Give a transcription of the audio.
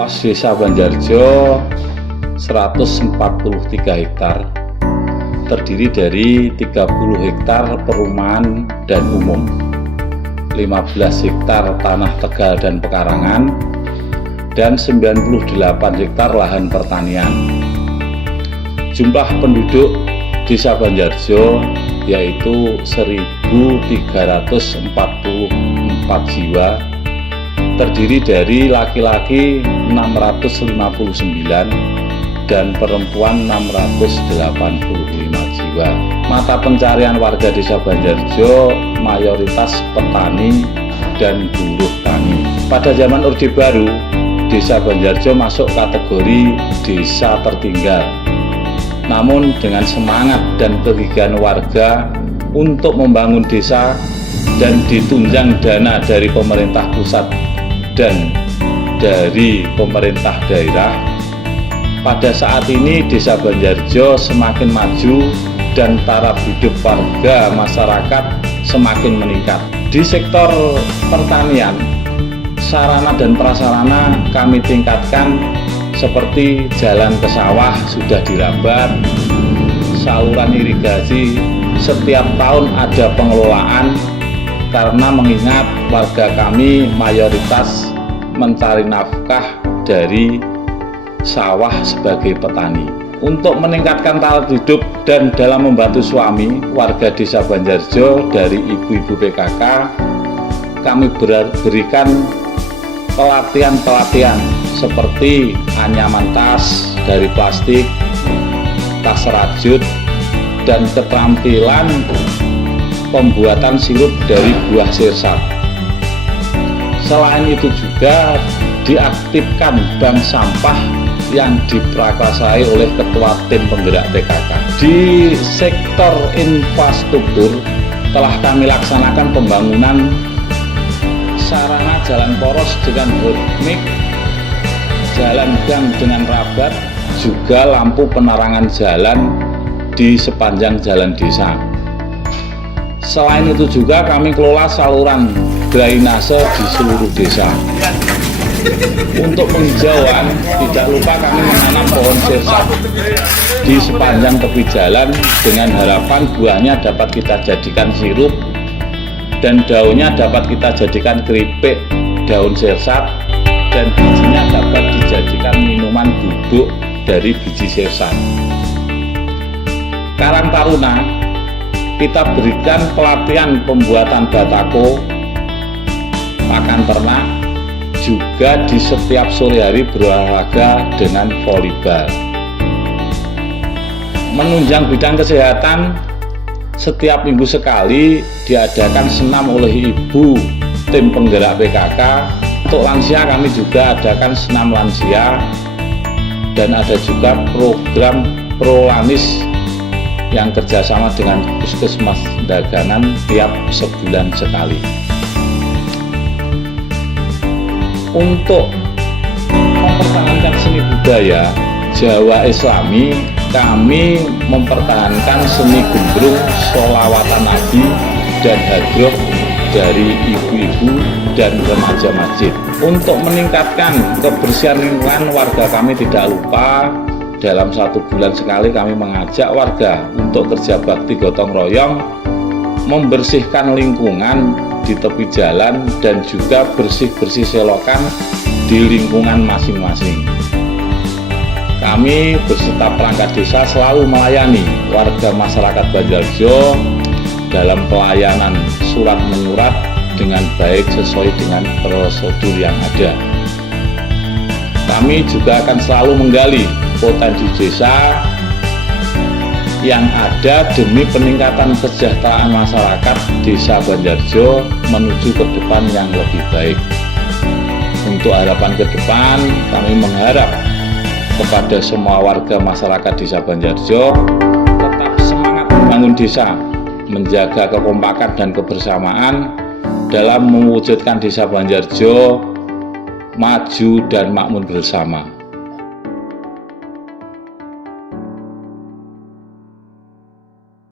Luas Desa Banjarjo 143 hektar, terdiri dari 30 hektar perumahan dan umum, 15 hektar tanah tegal dan pekarangan, dan 98 hektar lahan pertanian. Jumlah penduduk Desa Banjarjo yaitu 1.344 jiwa, terdiri dari laki-laki 659 dan perempuan 685 jiwa. Mata pencarian warga Desa Banjarjo mayoritas petani dan buruh tani. Pada zaman Orde Baru, Desa Banjarjo masuk kategori desa tertinggal. Namun dengan semangat dan kegigihan warga untuk membangun desa dan ditunjang dana dari pemerintah pusat dan dari pemerintah daerah, pada saat ini Desa Banjarjo semakin maju dan taraf hidup warga masyarakat semakin meningkat. Di sektor pertanian, sarana dan prasarana kami tingkatkan seperti jalan ke sawah sudah dirambat, saluran irigasi setiap tahun ada pengelolaan karena mengingat warga kami mayoritas mencari nafkah dari sawah sebagai petani. Untuk meningkatkan taraf hidup dan dalam membantu suami warga Desa Banjarjo dari ibu-ibu PKK, kami berikan pelatihan-pelatihan seperti anyaman tas dari plastik, tas rajut, dan keterampilan pembuatan sirup dari buah sirsat. Selain itu juga diaktifkan bank sampah yang diprakarsai oleh Ketua Tim Penggerak PKK. Di sektor infrastruktur telah kami laksanakan pembangunan sarana jalan poros dengan hormik, jalan gang dengan rabat, juga lampu penerangan jalan di sepanjang jalan desa. Selain itu juga kami kelola saluran drainase di seluruh desa. Untuk penghijauan, tidak lupa kami menanam pohon sirsat di sepanjang tepi jalan dengan harapan buahnya dapat kita jadikan sirup dan daunnya dapat kita jadikan keripik daun sirsat, dan bijinya dapat dijadikan minuman bubuk dari biji sirsat. Karang Taruna, kita berikan pelatihan pembuatan batako, pakan ternak, juga di setiap sore hari berolahraga dengan volleyball. Menunjang bidang kesehatan, setiap minggu sekali diadakan senam oleh ibu tim penggerak PKK. Untuk lansia kami juga adakan senam lansia, dan ada juga program Prolanis yang kerjasama dengan Puskesmas Dagangan tiap sebulan sekali. Untuk mempertahankan seni budaya Jawa Islami, kami mempertahankan seni gumbrung, sholawatan Nabi, dan hadroh dari ibu-ibu dan remaja masjid. Untuk meningkatkan kebersihan lingkungan, warga kami tidak lupa dalam 1 bulan sekali kami mengajak warga untuk kerja bakti gotong royong, membersihkan lingkungan di tepi jalan dan juga bersih-bersih selokan di lingkungan masing-masing. Kami beserta perangkat desa selalu melayani warga masyarakat Banjarjo dalam pelayanan surat menyurat dengan baik sesuai dengan prosedur yang ada. Kami juga akan selalu menggali potensi desa yang ada demi peningkatan kesejahteraan masyarakat Desa Banjarjo menuju ke depan yang lebih baik. Untuk harapan ke depan, kami mengharap kepada semua warga masyarakat Desa Banjarjo tetap semangat membangun desa, menjaga kekompakan dan kebersamaan dalam mewujudkan Desa Banjarjo maju dan makmur bersama.